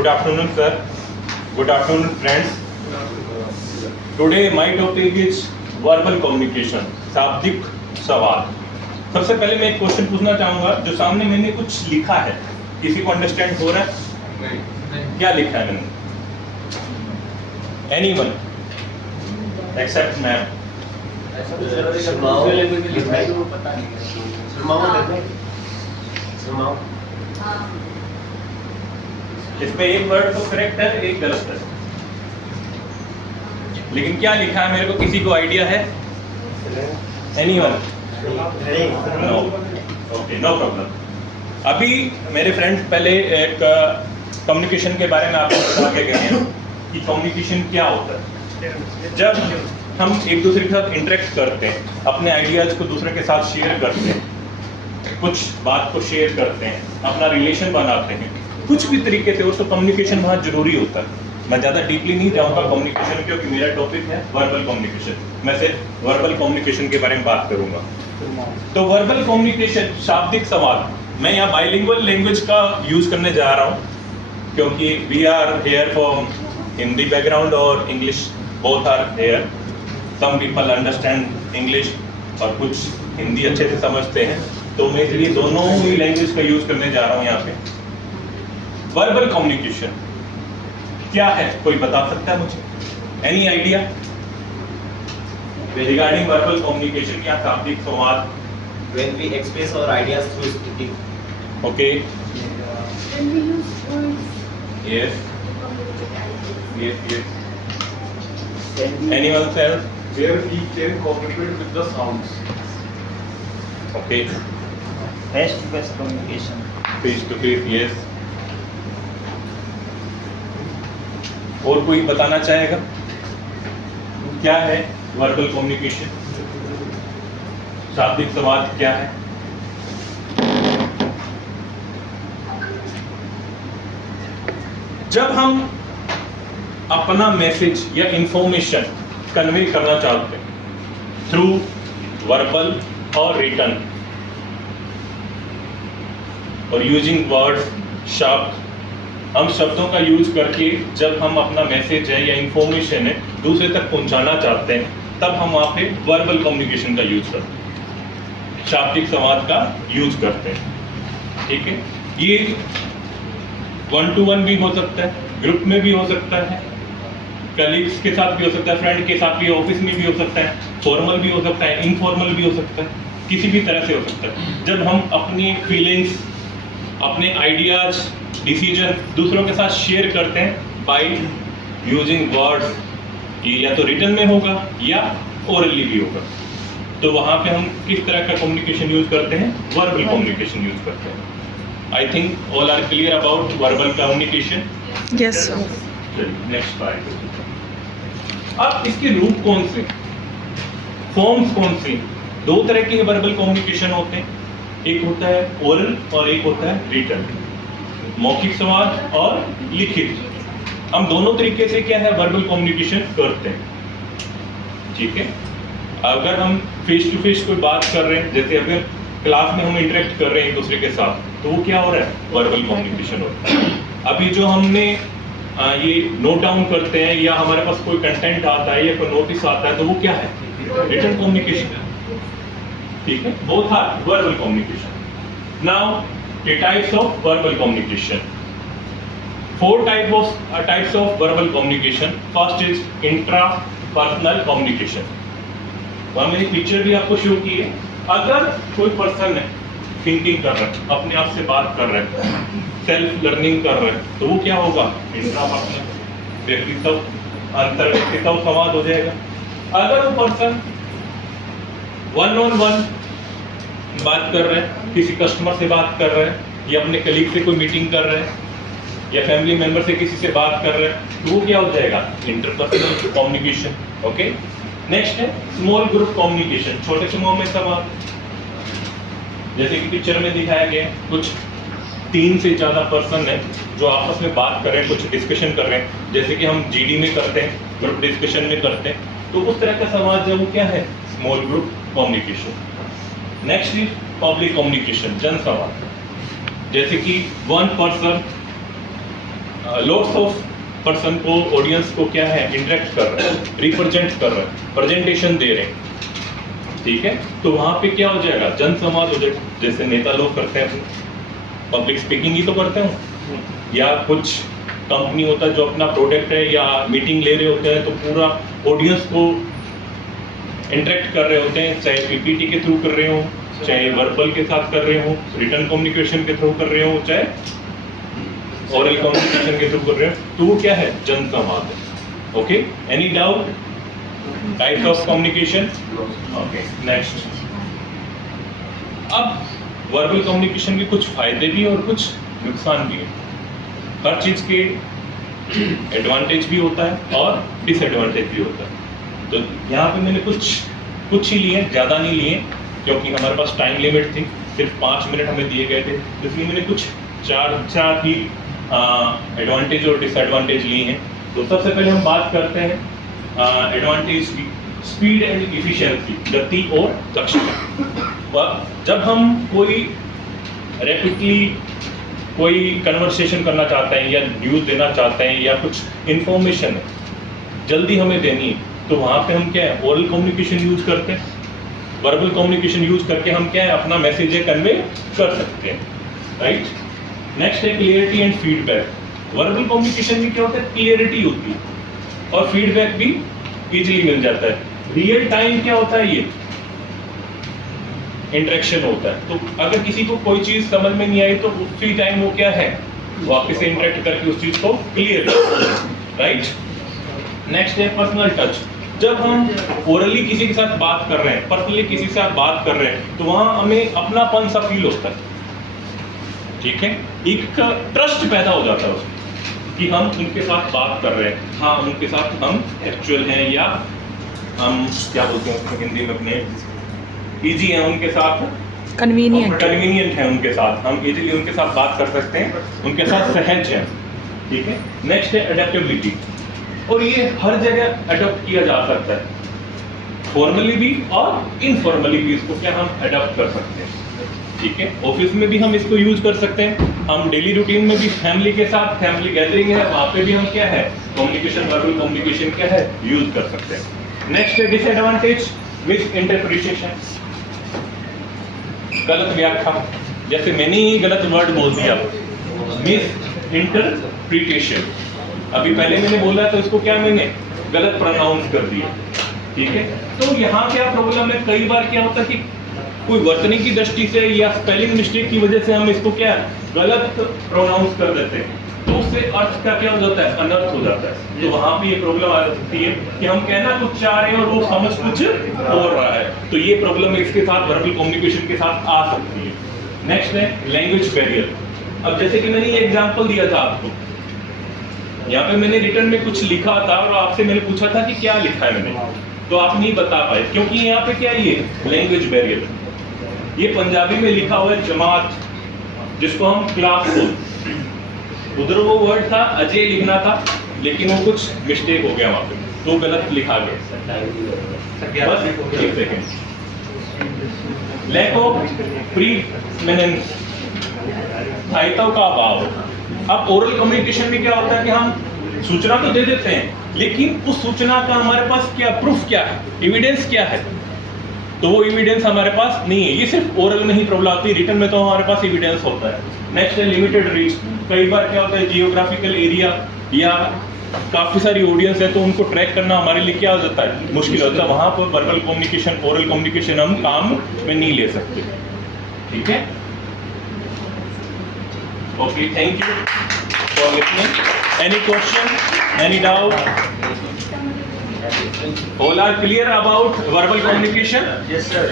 Good afternoon, sir. Good afternoon, friends. Today my topic is verbal communication, शाब्दिक संवाद. सबसे पहले मैं एक क्वेश्चन पूछना चाहूंगा. जो सामने मैंने कुछ लिखा है, किसी को अंडरस्टैंड हो रहा है? नहीं. क्या लिखा है मैंने? Anyone except ma'am. इसमें एक वर्ड तो करेक्ट है, एक गलत है. लेकिन क्या लिखा है मेरे को किसी को आइडिया है? Anyone? No. Okay, no problem. अभी मेरे फ्रेंड्स पहले एक कम्युनिकेशन के बारे में आपको बता के गए हैं कि कम्युनिकेशन क्या होता है. जब हम एक दूसरे के साथ इंटरेक्ट करते हैं, अपने आइडियाज को दूसरे के साथ शेयर करते हैं, कुछ बात को शेयर करते हैं, अपना रिलेशन बनाते हैं, कुछ भी तरीके से हो, तो कम्युनिकेशन बहुत जरूरी होता है. मैं ज़्यादा डीपली नहीं जाऊंगा कम्युनिकेशन, क्योंकि मेरा टॉपिक है वर्बल कम्युनिकेशन. मैं सिर्फ वर्बल कम्युनिकेशन के बारे में बात करूंगा. तो वर्बल कम्युनिकेशन, शाब्दिक संवाद, मैं यहाँ बाइलिंगुअल लैंग्वेज का यूज करने जा रहा हूँ, क्योंकि we are here for Hindi background और English, both are here. Some people understand English और कुछ हिंदी अच्छे से समझते हैं, तो मैं इसलिए दोनों ही लैंग्वेज का यूज करने जा रहा हूँ यहाँ पे. वर्बल कम्युनिकेशन क्या है, कोई बता सकता है मुझे? Any idea regarding verbal communication या शाब्दिक संवाद? When we express our ideas through speaking. Okay. When we use words. Yes. Yes. Can Anyone else? where we can communicate with the sounds. Okay. Face-to-face communication. Face to face. Yes. और कोई बताना चाहेगा क्या है verbal communication, शाब्दिक संवाद क्या है? जब हम अपना मैसेज या इंफॉर्मेशन कन्वे करना चाहते हैं थ्रू वर्बल और रिटन और यूजिंग वर्ड, शब्द, हम शब्दों का यूज करके जब हम अपना मैसेज है या इंफॉर्मेशन है दूसरे तक पहुंचाना चाहते हैं, तब हम वहाँ पे वर्बल कम्युनिकेशन का यूज करते हैं, शाब्दिक संवाद का यूज करते हैं. ठीक है. ये 1-to-1 भी हो सकता है, ग्रुप में भी हो सकता है, कलीग्स के साथ भी हो सकता है, फ्रेंड के साथ भी, ऑफिस में भी हो सकता है, फॉर्मल भी हो सकता है, इनफॉर्मल भी हो सकता है, किसी भी तरह से हो सकता है. जब हम अपनी फीलिंग्स, अपने आइडियाज, डिसीजन दूसरों के साथ शेयर करते हैं बाय यूजिंग वर्ड्स, या तो रिटन में होगा या ओरली भी होगा, तो वहाँ पे हम किस तरह का कम्युनिकेशन यूज करते हैं? वर्बल कम्युनिकेशन यूज करते हैं. I think all are clear about verbal communication. Yes, sir. Next slide. अब इसके रूप कौन से, फॉर्म्स कौन से? दो तरह के वर्बल कम्युनिकेशन होते हैं. एक होता है ओरल और एक होता है रिटन, मौखिक संवाद और लिखित. हम दोनों तरीके से क्या है वर्बल कम्युनिकेशन करते हैं. ठीक है. अगर हम फेस टू फेस कोई बात कर रहे हैं, जैसे अगर क्लास में हम इंटरेक्ट कर रहे हैं एक दूसरे के साथ, तो वो क्या हो रहा है? वर्बल कम्युनिकेशन होता है. अभी जो हमने ये नोट डाउन करते हैं या हमारे पास कोई कंटेंट आता है या कोई नोटिस आता है, तो वो क्या है? रिटन कम्युनिकेशन है. ठीक है. Both are verbal communication. Now the types of verbal communication. 4 types of verbal communication. First is intrapersonal communication. तो हमने एक पिक्चर भी आपको शो की है. अगर कोई पर्सन है थिंकिंग कर रहा है, अपने आप से बात कर रहा है, सेल्फ लर्निंग कर रहा है, तो वो क्या होगा? इंट्रापर्सनल, व्यक्तित्व, अंतर व्यक्तित्व संवाद हो जाएगा. अगर वो पर्सन 1-on-1 बात कर रहे हैं, किसी कस्टमर से बात कर रहे हैं, या अपने कलीग से कोई मीटिंग कर रहे हैं, या फैमिली मेंबर से किसी से बात कर रहे हैं, तो वो क्या हो जाएगा? Interpersonal communication. ओके. नेक्स्ट है स्मॉल ग्रुप कम्युनिकेशन, छोटे समूह में संवाद. जैसे कि पिक्चर में दिखाया गया है, कुछ 3 से ज़्यादा पर्सन है जो आपस में बात कर रहे हैं, कुछ डिस्कशन कर रहे हैं, जैसे कि हम जीडी में करते हैं, ग्रुप डिस्कशन में करते हैं. तो उस तरह का संवाद जो वो क्या है? Small group communication. Next is public communication, जन संवाद. जैसे कि 1 पर्सन लोट्स ऑफ पर्सन को, ऑडियंस को क्या है, इंटरेक्ट कर रहे हैं, रिप्रेजेंट कर रहे हैं, प्रेजेंटेशन दे रहे हैं, ठीक है। तो वहाँ पे क्या हो जाएगा, जनसंवाद हो जाएगा, जैसे नेता लोग करते हैं, पब्लिक स्पीकिंग ही तो करते हैं, या कुछ कंपनी होता है जो अपना प्रोडक्ट है या मीटिंग ले रहे होते हैं तो पूरा ऑडियंस को इंटरेक्ट कर रहे होते हैं, चाहे पीपीटी के थ्रू कर रहे हो, चाहे वर्बल के साथ कर रहे हो, रिटर्न कम्युनिकेशन के थ्रू कर रहे हो, चाहे ओरल कम्युनिकेशन के थ्रू कर रहे हो, तो वो क्या है, जनसंवाद है। Okay, any doubt, types of communication? Okay, next. अब वर्बल कम्युनिकेशन के कुछ फायदे भी और कुछ नुकसान भी है। हर चीज के एडवांटेज भी होता है और डिसएडवांटेज भी होता है। तो यहाँ पे मैंने कुछ ही लिए, ज़्यादा नहीं लिए, क्योंकि हमारे पास टाइम लिमिट थी, सिर्फ 5 मिनट हमें दिए गए थे, इसलिए मैंने कुछ चार ही एडवांटेज और डिसएडवांटेज लिए हैं। तो सबसे पहले हम बात करते हैं एडवांटेज की, स्पीड एंड इफिशिएंसी, गति और दक्षता। जब हम कोई रैपिडली कोई कन्वर्सेशन करना चाहते हैं या न्यूज़ देना चाहते हैं या कुछ इन्फॉर्मेशन जल्दी हमें देनी है, तो वहाँ पे हम क्या है, ओरल कम्युनिकेशन यूज करते हैं, वर्बल कम्युनिकेशन यूज करके हम क्या है, अपना मैसेज कन्वे कर सकते हैं, राइट। नेक्स्ट है clarity and feedback. Verbal communication में क्या होता है, क्लियरिटी होती है और फीडबैक भी इजीली मिल जाता है। रियल टाइम क्या होता है, ये इंटरेक्शन होता है। तो अगर किसी को कोई चीज समझ में नहीं आई तो उसी टाइम वो क्या है, वापस से इंटरेक्ट करके उस चीज को क्लियर, राइट। नेक्स्ट है पर्सनल टच। जब हम ओरली किसी के साथ बात कर रहे हैं, पर्सनली किसी के साथ बात कर रहे हैं, तो वहां हमें अपनापन सा फील होता है, ठीक है, एक ट्रस्ट पैदा हो जाता है उसमें कि हम उनके साथ बात कर रहे हैं, हाँ उनके साथ हम एक्चुअल हैं, या हम क्या बोलते हैं उसको हिंदी में अपने, इजी है उनके साथ, कन्वीनियंट है उनके साथ, हम इजीली उनके साथ बात कर सकते हैं, उनके साथ सहज है, ठीक है। नेक्स्ट है अडेप्टेबिलिटी, और ये हर जगह अडॉप्ट किया जा सकता है, फॉर्मली भी और इनफॉर्मली भी इसको क्या हम अडॉप्ट कर सकते हैं, ठीक है। ऑफिस में भी हम इसको यूज कर सकते हैं, हम डेली रूटीन में भी फैमिली के साथ, फैमिली गैदरिंग है वहाँ पे भी हम क्या है, कम्युनिकेशन, वर्बल कम्युनिकेशन क्या है, यूज कर सकते हैं। नेक्स्ट है डिसएडवांटेज, मिस इंटरप्रिटेशन, गलत व्याख्या, जैसे मैंने ही गलत वर्ड बोल दिया, मिस इंटरप्रिटेशन। अभी पहले मैंने बोला तो इसको क्या मैंने गलत प्रोनाउंस कर दिया, ठीक है। तो यहाँ क्या प्रॉब्लम है, कई बार क्या होता है कि कोई वर्तनी की दृष्टि से या स्पेलिंग मिस्टेक की वजह से हम इसको क्या गलत प्रोनाउंस कर देते हैं, तो उससे अर्थ का क्या हो जाता है, अनर्थ हो जाता है। तो वहाँ पे ये प्रॉब्लम आ सकती है कि हम कहना कुछ चाह रहे हैं और वो समझ कुछ हो रहा है, तो ये प्रॉब्लम इसके साथ वर्बल कम्युनिकेशन के साथ आ सकती है। नेक्स्ट है लैंग्वेज बैरियर। अब जैसे कि मैंने ये एग्जांपल दिया था आपको, यहाँ पे मैंने रिटर्न में कुछ लिखा था और आपसे मैंने पूछा था कि क्या लिखा है मैंने, तो आप नहीं बता पाए, क्योंकि यहाँ पे क्या है, ये लैंग्वेज बैरियर, ये पंजाबी में लिखा हुआ है जमात, जिसको हम क्लास बोलते, उधर वो वर्ड था अजय लिखना था, लेकिन वो कुछ मिस्टेक हो गया वहाँ पे, तो गलत लिखा गया। बस एक सेकेंड। लैक ऑफ प्रीमिनेंस, स्थायित्व का अभाव। अब ओरल कम्युनिकेशन में क्या होता है कि हम सूचना तो दे देते हैं, लेकिन उस सूचना का हमारे पास क्या प्रूफ, क्या है, एविडेंस क्या है, तो वो एविडेंस हमारे पास नहीं है। ये सिर्फ ओरल में ही प्रॉब्लम आती है, रिटन में तो हमारे पास एविडेंस होता है। नेक्स्ट है लिमिटेड रीच। कई बार क्या होता है, जियोग्राफिकल एरिया या काफ़ी सारी ऑडियंस है, तो उनको ट्रैक करना हमारे लिए क्या हो जाता है, मुश्किल होता है। वहाँ पर वर्बल कम्युनिकेशन, ओरल कम्युनिकेशन हम काम में नहीं ले सकते, ठीक है। Okay, thank you for listening. Any question, any doubt? All are clear about verbal communication? Yes, sir.